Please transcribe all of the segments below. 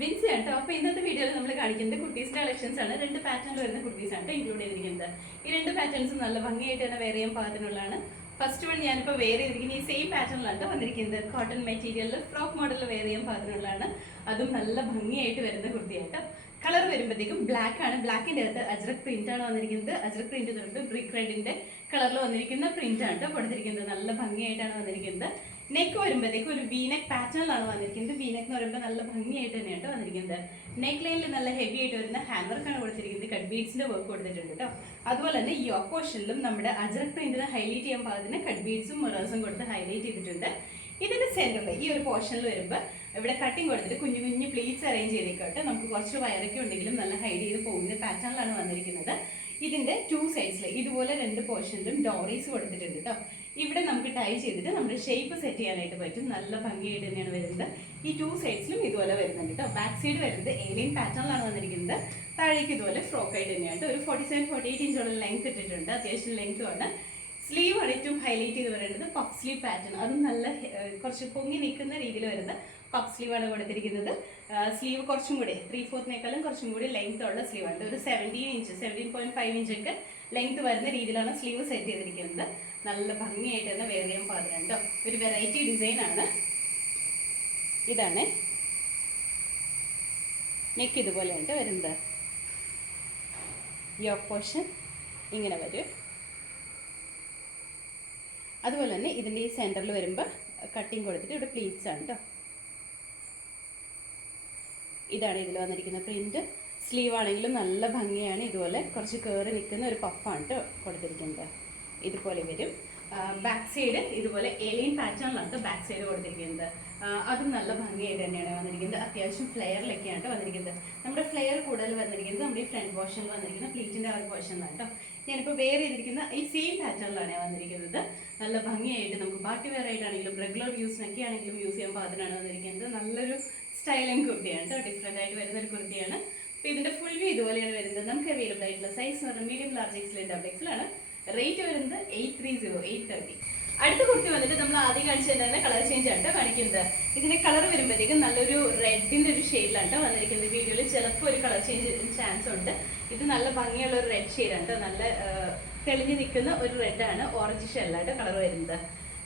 വിൻസി ആണ് കേട്ടോ. അപ്പോൾ ഇന്നത്തെ വീഡിയോയിൽ നമ്മൾ കാണിക്കുന്നത് കുർത്തീസിന്റെ കളക്ഷൻസ് ആണ്. 2 പാറ്റേണിൽ വരുന്ന കുർത്തീസ് ആണ് ഇൻക്ലൂഡ് ചെയ്തിരിക്കുന്നത്. ഈ 2 പാറ്റേൺസും നല്ല ഭംഗിയായിട്ട് തന്നെ വെയർ ചെയ്യാൻ പാകത്തിനുള്ളതാണ്. ഫസ്റ്റ് വൺ ഞാനിപ്പോൾ വെയർ ചെയ്തിരിക്കുന്നത് ഈ സെയിം പാറ്റേണിലാണ് വന്നിരിക്കുന്നത്. കോട്ടൺ മെറ്റീരിയലിൽ ഫ്രോക്ക് മോഡലിൽ വെയർ ചെയ്യാൻ പാകത്തിനുള്ളതാണ്. അതും നല്ല ഭംഗിയായിട്ട് വരുന്ന കുർത്തിയായിട്ട്. കളർ വരുമ്പോഴത്തേക്കും ബ്ലാക്ക് ആണ്. ബ്ലാക്കിൻ്റെ അകത്ത് അജ്രക് പ്രിന്റ് ആണ് വന്നിരിക്കുന്നത്. അജ്രക് പ്രിന്റ് തൊട്ട് ബ്രിക്ക് റെഡിന്റെ കളറിൽ വന്നിരിക്കുന്ന പ്രിന്റ് ആണ് കൊടുത്തിരിക്കുന്നത്. നല്ല ഭംഗിയായിട്ടാണ് വന്നിരിക്കുന്നത്. നെക്ക് വരുമ്പോഴത്തേക്കും ഒരു വീനെക്ക് പാറ്റേണിലാണ് വന്നിരിക്കുന്നത്. വീനെക്ക് എന്ന് പറയുമ്പോൾ നല്ല ഭംഗിയായിട്ട് തന്നെയാണ് വന്നിരിക്കുന്നത്. നെക്ക് ലൈനിൽ നല്ല ഹെവി ആയിട്ട് വരുന്ന ഹാൻഡ് വർക്കാണ് കൊടുത്തിരിക്കുന്നത്. കട്ട് ബീഡ്സിന്റെ വർക്ക് കൊടുത്തിട്ടുണ്ട് കേട്ടോ. അതുപോലെ തന്നെ ഈ ഓപ്പോഷനിലും നമ്മുടെ അജ്രക് പ്രിന്റിനെ ഹൈലൈറ്റ് ചെയ്യാൻ പാകത്തിന് കട്ട് ബീഡ്സും മിറേഴ്സും കൊടുത്ത് ഹൈലൈറ്റ് ചെയ്തിട്ടുണ്ട്. ഇതിന്റെ സെന്ററിൽ ഈ ഒരു പോർഷനിൽ വരുമ്പോൾ ഇവിടെ കട്ടിങ് കൊടുത്തിട്ട് കുഞ്ഞു കുഞ്ഞു പ്ലീറ്റ്സ് അറേഞ്ച് ചെയ്തേക്കോട്ടെ. നമുക്ക് കുറച്ച് വയറൊക്കെ ഉണ്ടെങ്കിലും നല്ല ഹൈഡ് ചെയ്ത് പോകുന്ന പാറ്റേണിലാണ് വന്നിരിക്കുന്നത്. ഇതിന്റെ 2 സൈഡ്സിൽ ഇതുപോലെ 2 പോർഷനിലും ഡോറീസ് കൊടുത്തിട്ടുണ്ട് കേട്ടോ. ഇവിടെ നമുക്ക് ടൈ ചെയ്തിട്ട് നമ്മുടെ ഷേപ്പ് സെറ്റ് ചെയ്യാനായിട്ട് പറ്റും. നല്ല ഭംഗിയായിട്ട് തന്നെയാണ് വരുന്നത്. ഈ 2 സൈഡ്സിലും ഇതുപോലെ വരുന്നുണ്ട് കേട്ടോ. ബാക്ക് സൈഡ് വരുന്നത് ഏലിയൻ പാറ്റേണിലാണ് വന്നിരിക്കുന്നത്. താഴേക്ക് ഇതുപോലെ ഫ്രോക്ക് ആയിട്ട് തന്നെയാണ്. ഒരു 47-48 ഇഞ്ചോളം ലെങ്ത് ഇട്ടിട്ടുണ്ട്. അത്യാവശ്യം ലെങ്ത് ആണ്. സ്ലീവ് ആണ് ഏറ്റവും ഹൈലൈറ്റ് ചെയ്ത് പറയുന്നത്. പഫ് സ്ലീവ് പാറ്റേൺ, അതും നല്ല കുറച്ച് പൊങ്ങി നിൽക്കുന്ന രീതിയിൽ വരുന്ന പഫ് സ്ലീവ് ആണ് കൊടുത്തിരിക്കുന്നത്. സ്ലീവ് കുറച്ചും കൂടി 3/4 കുറച്ചും കൂടി ലെങ്ത് ഉള്ള സ്ലീവ് ആണ്. ഒരു 17.5 ഇഞ്ചൊക്കെ ലെങ്ത് വരുന്ന രീതിയിലാണ് സ്ലീവ് സെറ്റ് ചെയ്തിരിക്കുന്നത്. നല്ല ഭംഗിയായിട്ട് തന്നെ വെയർ ചെയ്യാൻ പാടുന്നുണ്ടോ. ഒരു വെറൈറ്റി ഡിസൈൻ ആണ്. ഇതാണ് നെക്ക് ഇതുപോലെയാണ് വരുന്നത്. യോക്ക് പോർഷൻ ഇങ്ങനെ വരും. അതുപോലെ തന്നെ ഇതിൻ്റെ ഈ സെൻറ്ററിൽ വരുമ്പോൾ കട്ടിങ് കൊടുത്തിട്ട് ഇവിടെ പ്ലീറ്റ്സ് ആണ് കേട്ടോ. ഇതാണ് ഇതിൽ വന്നിരിക്കുന്ന പ്രിന്റ്. സ്ലീവ് ആണെങ്കിലും നല്ല ഭംഗിയാണ്. ഇതുപോലെ കുറച്ച് കയറി നിൽക്കുന്ന ഒരു പഫാണ് കേട്ടോ കൊടുത്തിരിക്കുന്നത്. ഇതുപോലെ വരും. ബാക്ക് സൈഡ് ഇതുപോലെ ഏലിയൻ പാറ്റേണിലാണ് ബാക്ക് സൈഡ് കൊടുത്തിരിക്കുന്നത്. അതും നല്ല ഭംഗിയായിട്ട് തന്നെയാണ് വന്നിരിക്കുന്നത്. അത്യാവശ്യം ഫ്ലെയറിലൊക്കെയാണ് വന്നിരിക്കുന്നത്. നമ്മുടെ ഫ്ലെയർ കൂടുതൽ വന്നിരിക്കുന്നത് നമ്മുടെ ഈ ഫ്രണ്ട് പോർഷനിൽ വന്നിരിക്കുന്ന പ്ലീറ്റിൻ്റെ ആ ഒരു പോർഷനിലാണ് കേട്ടോ. ഞാനിപ്പോൾ വെയർ ചെയ്തിരിക്കുന്ന ഈ സെയിം പാറ്റേണിലാണ് വന്നിരിക്കുന്നത്. നല്ല ഭംഗിയായിട്ട് നമുക്ക് പാർട്ടി വെയർ ആയിട്ടാണെങ്കിലും റെഗുലർ യൂസിനൊക്കെ ആണെങ്കിലും യൂസ് ചെയ്യാൻ പാകത്തിനാണ് വന്നിരിക്കുന്നത്. നല്ലൊരു സ്റ്റൈലിംഗ് കുർത്തിയാണ് കേട്ടോ. ഡിഫറെൻ്റ് ആയിട്ട് വരുന്ന ഒരു കുർത്തിയാണ്. അപ്പോൾ ഇതിൻ്റെ ഫുൾ വ്യൂ ഇതുപോലെയാണ് വരുന്നത്. നമുക്ക് അവൈലബിൾ ആയിട്ടുള്ള സൈസ് എന്ന് പറഞ്ഞാൽ മീഡിയം, ലാർജ്, എക്സൽ, ഡബിൾ എക്സലാണ്. റേറ്റ് വരുന്നത് 830. അടുത്ത കുർത്തി വന്നിട്ട് നമ്മൾ ആദ്യം കാണിച്ചത് തന്നെ കളർ ചേഞ്ച് ആണ് കാണിക്കുന്നത്. ഇതിന്റെ കളർ വരുമ്പോഴത്തേക്കും നല്ലൊരു റെഡിന്റെ ഒരു ഷെയ്ഡിലാണ് വന്നിരിക്കുന്നത്. വീഡിയോയിൽ ചിലപ്പോൾ ഒരു കളർ ചേഞ്ച് ചാൻസ് ഉണ്ട്. ഇത് നല്ല ഭംഗിയുള്ള ഒരു റെഡ് ഷെയ്ഡാണ്. നല്ല തെളിഞ്ഞു നിൽക്കുന്ന ഒരു റെഡാണ്. ഓറഞ്ച് ഷെല്ലായിട്ട് കളർ വരുന്നത്.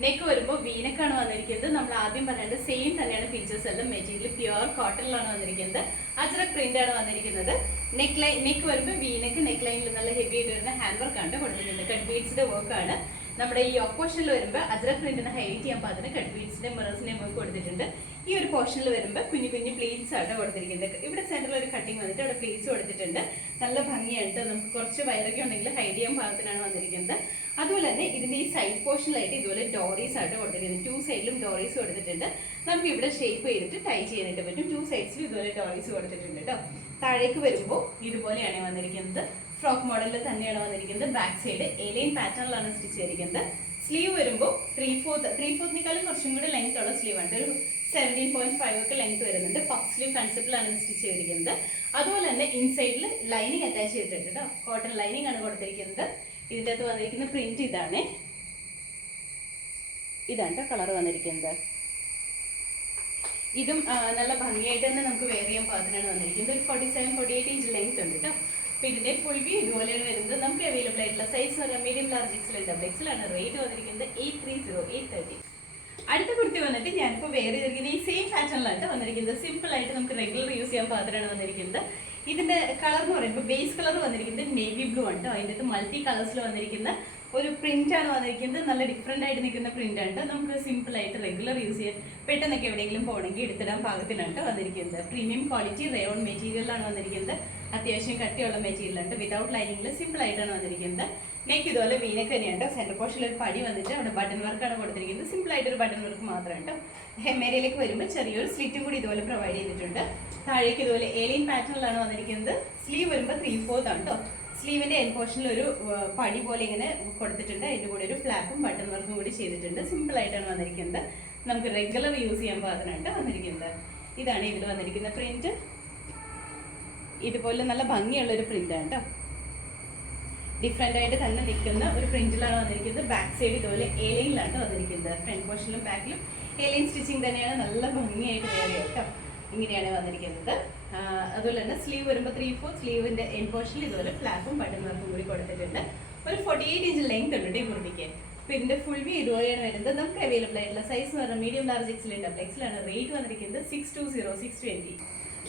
നെക്ക് വരുമ്പോൾ വീനക്കാണ് വന്നിരിക്കുന്നത്. നമ്മൾ ആദ്യം പറഞ്ഞത് സെയിം തന്നെയാണ് ഫീച്ചേഴ്സ് എല്ലാം. മെറ്റീരിയൽ പ്യുവർ കോട്ടണിലാണ് വന്നിരിക്കുന്നത്. അജ്രക് പ്രിന്റ് ആണ് വന്നിരിക്കുന്നത്. നെക്ക് വരുമ്പോൾ വീനക്ക്, നെക്ക് ലൈനിൽ നല്ല ഹെവി ആയിട്ട് വരുന്ന ഹാൻഡ് വർക്കാണ് കൊടുത്തിരിക്കുന്നത്. കട്ട് ബീഡ്സിന്റെ വർക്കാണ്. നമ്മുടെ ഈ ഓപ്പോഷനിൽ വരുമ്പോൾ അജ്രക് പ്രിന്റിനെ ഹൈലൈറ്റ് ചെയ്യാൻ പാകത്തിന് കട്ട് ബീഡ്സിന്റെ മിറേഴ്സിന്റെയും വർക്ക് കൊടുത്തിട്ടുണ്ട്. ഈ ഒരു പോർഷനിൽ വരുമ്പോൾ കുഞ്ഞു കുഞ്ഞു പ്ലീറ്റ്സ് ആണ് കൊടുത്തിരിക്കുന്നത്. ഇവിടെ സെന്ററിൽ ഒരു കട്ടിങ് വന്നിട്ട് അവിടെ പ്ലീറ്റ്സ് കൊടുത്തിട്ടുണ്ട്. നല്ല ഭംഗിയായിട്ട് നമുക്ക് കുറച്ച് വയറൊക്കെ ഉണ്ടെങ്കിൽ ഹൈഡ് ചെയ്യാൻ പാകത്തിനാണ് വന്നിരിക്കുന്നത്. അതുപോലെ തന്നെ ഇതിന്റെ ഈ സൈഡ് പോർഷനിലായിട്ട് ഇതുപോലെ ഡോറീസ് ആയിട്ട് കൊടുത്തിരിക്കുന്നത്. 2 സൈഡിലും ഡോറീസ് കൊടുത്തിട്ടുണ്ട്. നമുക്ക് ഇവിടെ ഷേപ്പ് ചെയ്തിട്ട് ടൈ ചെയ്യാനായിട്ട് പറ്റും. 2 സൈഡ്സിലും ഇതുപോലെ ഡോറീസ് കൊടുത്തിട്ടുണ്ട് കേട്ടോ. താഴേക്ക് വരുമ്പോൾ ഇതുപോലെയാണ് വന്നിരിക്കുന്നത്. ഫ്രോക്ക് മോഡലിൽ തന്നെയാണ് വന്നിരിക്കുന്നത്. ബാക്ക് സൈഡ് ഏലിയൻ പാറ്റേണിലാണ് സ്റ്റിച്ച് ചെയ്തിരിക്കുന്നത്. സ്ലീവ് വരുമ്പോൾ 3/4 കുറച്ചും കൂടി ലെങ്ത് ഉള്ള സ്ലീവ് ആണ്. ഒരു 17.5 ഒക്കെ ലെങ്ത് വരുന്നുണ്ട്. പഫ് സ്ലീവ് കൺസെപ്റ്റിലാണ് സ്റ്റിച്ച് ചെയ്തിരിക്കുന്നത്. അതുപോലെ തന്നെ ഇൻസൈഡിൽ ലൈനിങ് അറ്റാച്ച് ചെയ്തിട്ടുണ്ട് കേട്ടോ. കോട്ടൺ ലൈനിങ് ആണ് കൊടുത്തിരിക്കുന്നത്. ഇതിൻ്റെ അകത്ത് വന്നിരിക്കുന്ന പ്രിന്റ് ഇതാണ് കളർ വന്നിരിക്കുന്നത്. ഇതും നല്ല ഭംഗിയായിട്ട് തന്നെ നമുക്ക് വെയർ ചെയ്യാൻ പാകത്തിനാണ് വന്നിരിക്കുന്നത്. ഒരു 47-48 ഇഞ്ച് ലെങ്ത് ഉണ്ട് കേട്ടോ. അപ്പോൾ ഇതിന്റെ ഫുൾ വ്യൂ ഇതുപോലെയാണ് വരുന്നത്. നമുക്ക് അവൈലബിൾ ആയിട്ടുള്ള സൈസ് പറഞ്ഞാൽ മീഡിയം, ലാർജ്, എക്സൽ, ഡബിൾ എക്സലാണ്. റേറ്റ് വന്നിരിക്കുന്നത് 830. അടുത്ത കുർത്തി വന്നിട്ട് ഞാനിപ്പോൾ വെയർ ചെയ്തിരിക്കുന്നത് ഈ സെയിം പാറ്റേണിലാണ് വന്നിരിക്കുന്നത്. സിമ്പിൾ ആയിട്ട് നമുക്ക് റെഗുലർ യൂസ് ചെയ്യാൻ പാകത്തിനാണ് വന്നിരിക്കുന്നത്. ഇതിന്റെ കളർ എന്ന് പറയുമ്പോൾ ബേസ് കളർ വന്നിരിക്കുന്നത് നേവി ബ്ലൂ ആണ് കേട്ടോ. അതിൻ്റെ അകത്ത് മൾട്ടി കളേഴ്സിൽ വന്നിരിക്കുന്ന ഒരു പ്രിന്റ് ആണ് വന്നിരിക്കുന്നത്. നല്ല ഡിഫറെൻ്റ് ആയിട്ട് നിൽക്കുന്ന പ്രിന്റ് ആണ്. നമുക്ക് സിമ്പിൾ ആയിട്ട് റെഗുലർ യൂസ് ചെയ്യാൻ പെട്ടെന്നൊക്കെ എവിടെയെങ്കിലും പോകണമെങ്കിൽ എടുത്തിടാൻ പാകത്തിനാണ് വന്നിരിക്കുന്നത്. പ്രീമിയം ക്വാളിറ്റി റയോൺ മെറ്റീരിയലാണ് വന്നിരിക്കുന്നത്. അത്യാവശ്യം കട്ടിയുള്ള മെറ്റീരിയലാണ്. വിതൗട്ട് ലൈനിങ്ങിൽ സിമ്പിൾ ആയിട്ടാണ് വന്നിരിക്കുന്നത്. നെക്ക് ഇതുപോലെ വീനക്ക് തന്നെയാണ്. സെന്റർ പോർഷനിൽ ഒരു പടി വന്നിട്ട് അവിടെ ബട്ടൺ വർക്കാണ് കൊടുത്തിരിക്കുന്നത്. സിമ്പിൾ ആയിട്ടൊരു ബട്ടൺ വർക്ക് മാത്രമാണ് കേട്ടോ. ഹെമ്മേരിയിലേക്ക് വരുമ്പോൾ ചെറിയൊരു സ്ലിറ്റും കൂടി ഇതുപോലെ പ്രൊവൈഡ് ചെയ്തിട്ടുണ്ട്. താഴേക്ക് ഇതുപോലെ ഏലിയൻ പാറ്റേണിലാണ് വന്നിരിക്കുന്നത്. സ്ലീവ് വരുമ്പോൾ 3/4 ആണ് കേട്ടോ. സ്ലീവിന്റെ എൻ പോർഷനിൽ ഒരു പടി പോലെ ഇങ്ങനെ കൊടുത്തിട്ടുണ്ട്. അതിൻ്റെ കൂടെ ഒരു ഫ്ലാപ്പും ബട്ടൺ വർക്കും കൂടി ചെയ്തിട്ടുണ്ട്. സിമ്പിൾ ആയിട്ടാണ് വന്നിരിക്കുന്നത്. നമുക്ക് റെഗുലർ യൂസ് ചെയ്യാൻ പാകത്തിനാണ് വന്നിരിക്കുന്നത്. ഇതാണ് ഇതിൽ വന്നിരിക്കുന്ന പ്രിന്റ്. ഇതുപോലെ നല്ല ഭംഗിയുള്ള ഒരു പ്രിന്റാണ് കേട്ടോ. ഡിഫറെൻ്റ് ആയിട്ട് തന്നെ നിൽക്കുന്ന ഒരു പ്രിന്റിലാണ് വന്നിരിക്കുന്നത്. ബാക്ക് സൈഡ് ഇതുപോലെ ഏലിയനിലാണ് വന്നിരിക്കുന്നത്. ഫ്രണ്ട് പോർഷനിലും ബാക്കിലും ഏലിയൻ സ്റ്റിച്ചിങ് തന്നെയാണ്. നല്ല ഭംഗിയായിട്ട് വെയർ ചെയ്യാം കേട്ടോ. ഇങ്ങനെയാണ് വന്നിരിക്കുന്നത്. അതുപോലെ തന്നെ സ്ലീവ് വരുമ്പോൾ 3/4 സ്ലീവിന്റെ എൻ പോർഷനിൽ ഇതുപോലെ ഫ്ലാപ്പും ബട്ടൺ വർക്കും കൂടി കൊടുത്തിട്ടുണ്ട്. ഒരു 48 ഇഞ്ച് ലെങ്ത് ഉണ്ട് ഈ കുർത്തിക്ക്. പിന്നെ ഫുൾ വ്യൂ ഇതുപോലെയാണ് വരുന്നത്. നമുക്ക് അവൈലബിൾ ആയിട്ടുള്ള സൈസ് എന്ന് പറഞ്ഞാൽ മീഡിയം, ലാർജ്, എക്സൽ, ഡബിൾ എക്സലാണ്. റേറ്റ് വന്നിരിക്കുന്നത് 620, 620.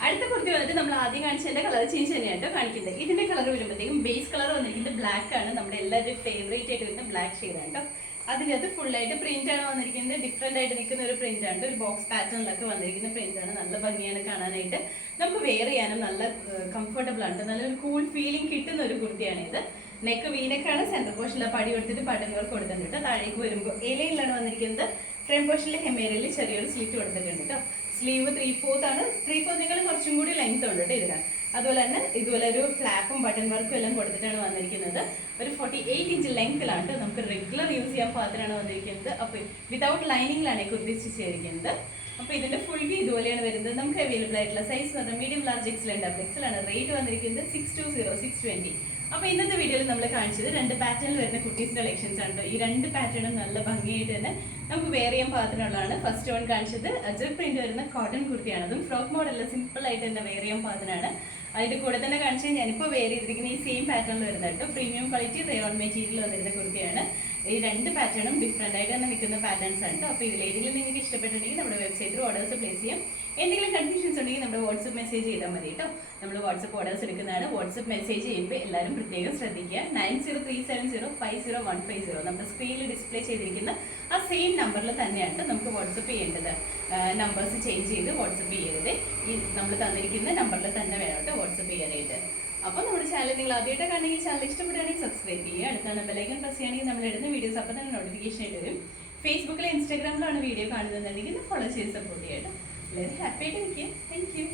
അടുത്ത കുർത്തി വന്നിട്ട് നമ്മൾ ആദ്യം കാണിച്ചതിന്റെ കളർ ചേഞ്ച് തന്നെയാണ് കാണിക്കുന്നത്. ഇതിന്റെ കളർ വരുമ്പോഴത്തേക്കും ബേസ് കളർ വന്നിരിക്കുന്നത് ബ്ലാക്ക് ആണ്. നമ്മുടെ എല്ലാവരുടെയും ഫേവറേറ്റ് ആയിട്ട് വരുന്ന ബ്ലാക്ക് ഷെയ്ഡാണ് കേട്ടോ. അതിനകത്ത് ഫുള്ളായിട്ട് പ്രിന്റ് ആണ് വന്നിരിക്കുന്നത്. ഡിഫറെന്റ് ആയിട്ട് നിൽക്കുന്ന ഒരു പ്രിന്റ് ആണ്. ഒരു ബോക്സ് പാറ്റേണിലൊക്കെ വന്നിരിക്കുന്ന പ്രിന്റ് ആണ്. നല്ല ഭംഗിയാണ് കാണാനായിട്ട്. നമുക്ക് വെയർ ചെയ്യാനും നല്ല കംഫർട്ടബിൾ ആണ്. നല്ലൊരു കൂൾ ഫീലിംഗ് കിട്ടുന്ന ഒരു കുർത്തിയാണ് ഇത്. നെക്ക് വീനക്കാണ്. സെന്റർ പോർഷനിൽ പടി കൊടുത്തിട്ട് ബട്ടൺ വർക്ക് കൊടുത്തിട്ടുണ്ട്. താഴേക്ക് വരുമ്പോൾ എലയിലാണ് വന്നിരിക്കുന്നത്. ഫ്രണ്ട് പോർഷനിൽ ഹെമേരയിൽ ചെറിയൊരു സ്ലിറ്റ് കൊടുത്തിട്ടുണ്ട് കേട്ടോ. സ്ലീവ് 3/4 ആണ്. 3/4 കുറച്ചും കൂടി ലെങ്ത് ഉണ്ട് കേട്ടോ ഇതിന്. അതുപോലെ തന്നെ ഇതുപോലെ ഒരു ഫ്ലാപ്പും ബട്ടൺ വർക്കും എല്ലാം കൊടുത്തിട്ടാണ് വന്നിരിക്കുന്നത്. ഒരു 48 ഇഞ്ച് ലെങ്ത്തിലാണ്. നമുക്ക് റെഗുലർ യൂസ് ചെയ്യാൻ പാകത്തിനാണ് വന്നിരിക്കുന്നത്. അപ്പോൾ വിതൗട്ട് ലൈനിങ്ങിലാണ് ഈ കുർത്തി സ്റ്റിച്ച് ചെയ്തിരിക്കുന്നത്. അപ്പോൾ ഇതിന്റെ ഫുൾ വ്യൂ ഇതുപോലെയാണ് വരുന്നത്. നമുക്ക് അവൈലബിൾ ആയിട്ടുള്ള സൈസ് പറഞ്ഞാൽ മീഡിയം, ലാർജ്, എക്സൽ, ഡബിൾ എക്സലാണ്. റേറ്റ് വന്നിരിക്കുന്നത് 620, 620. അപ്പോൾ ഇന്നത്തെ വീഡിയോയിൽ നമ്മൾ കാണിച്ചത് 2 പാറ്റേണിൽ വരുന്ന കുർത്തീസ് കളക്ഷൻസ് ആണ്. ഈ 2 പാറ്റേണും നല്ല ഭംഗിയായിട്ട് തന്നെ നമുക്ക് വെയർ ചെയ്യാൻ പാകത്തിനുള്ളതാണ്. ഫസ്റ്റ് വൺ കാണിച്ചത് അജർ പ്രിന്റ് വരുന്ന കോട്ടൺ കുർത്തിയാണ്. അതും ഫ്രോക്ക് മോഡലിൽ സിമ്പിൾ ആയിട്ട് തന്നെ വെയർ ചെയ്യാൻ പാകത്തിനാണ്. അതിന്റെ കൂടെ തന്നെ കാണിച്ചാൽ ഞാനിപ്പോൾ വെയർ ചെയ്തിരിക്കുന്ന ഈ സെയിം പാറ്റേണിൽ വരുന്നുണ്ട്. പ്രീമിയം ക്വാളിറ്റി റയോൺ മെറ്റീരിയൽ വന്നിരുന്ന കുർത്തിയാണ്. ഈ 2 പാറ്റേണും ഡിഫറെന്റ് ആയിട്ട് തന്നെ നിൽക്കുന്ന പാറ്റേൺസ് ആണ്. അപ്പോൾ ഇതിലേതെങ്കിലും നിങ്ങൾക്ക് ഇഷ്ടപ്പെട്ടിട്ടുണ്ടെങ്കിൽ നമ്മുടെ വെബ്സൈറ്റിൽ ഓർഡേഴ്സ് പ്ലേസ് ചെയ്യാം. എന്തെങ്കിലും കൺഫ്യൂഷൻസ് ഉണ്ടെങ്കിൽ നമ്മുടെ വാട്സപ്പ് മെസ്സേജ് ചെയ്താൽ മതി കേട്ടോ. നമ്മൾ വാട്സപ്പ് ഓർഡേഴ്സ് എടുക്കുന്നതാണ്. വാട്സപ്പ് മെസ്സേജ് ചെയ്യുമ്പോൾ എല്ലാവരും പ്രത്യേകം ശ്രദ്ധിക്കുക. 9037050150 നമ്മുടെ സ്ക്രീനിൽ ഡിസ്പ്ലേ ചെയ്തിരിക്കുന്ന ആ സെയിം നമ്പറിൽ തന്നെയാണ് നമുക്ക് വാട്സപ്പ് ചെയ്യേണ്ടത്. നമ്പേഴ്സ് ചേഞ്ച് ചെയ്ത് വാട്സപ്പ് ചെയ്യരുത്. ഈ നമ്മൾ തന്നിരിക്കുന്ന നമ്പറിൽ തന്നെ വേണം കേട്ടോ വാട്സപ്പ് ചെയ്യാനായിട്ട്. അപ്പോൾ നമ്മുടെ ചാനൽ നിങ്ങൾ ആദ്യമായിട്ട് കാണുമെങ്കിൽ ചാനൽ ഇഷ്ടപ്പെടുകയാണെങ്കിൽ സബ്സ്ക്രൈബ് ചെയ്യുക. അടുത്താണ് ബെല്ലൈക്കൺ പ്രസ് ചെയ്യുകയാണെങ്കിൽ നമ്മൾ ഇടുന്ന വീഡിയോസ് അപ്പോൾ തന്നെ നോട്ടിഫിക്കേഷൻ ആയിട്ട് വരും. ഫേസ്ബുക്കിൽ, ഇൻസ്റ്റാഗ്രാമിലാണ് വീഡിയോ കാണുന്നതെന്നുണ്ടെങ്കിൽ ഫോളോ ചെയ്ത് സപ്പോർട്ട് ചെയ്യാം കേട്ടോ. എല്ലാവരും ഹാപ്പി ആയിട്ട് ഇരിക്കുക. Thank you.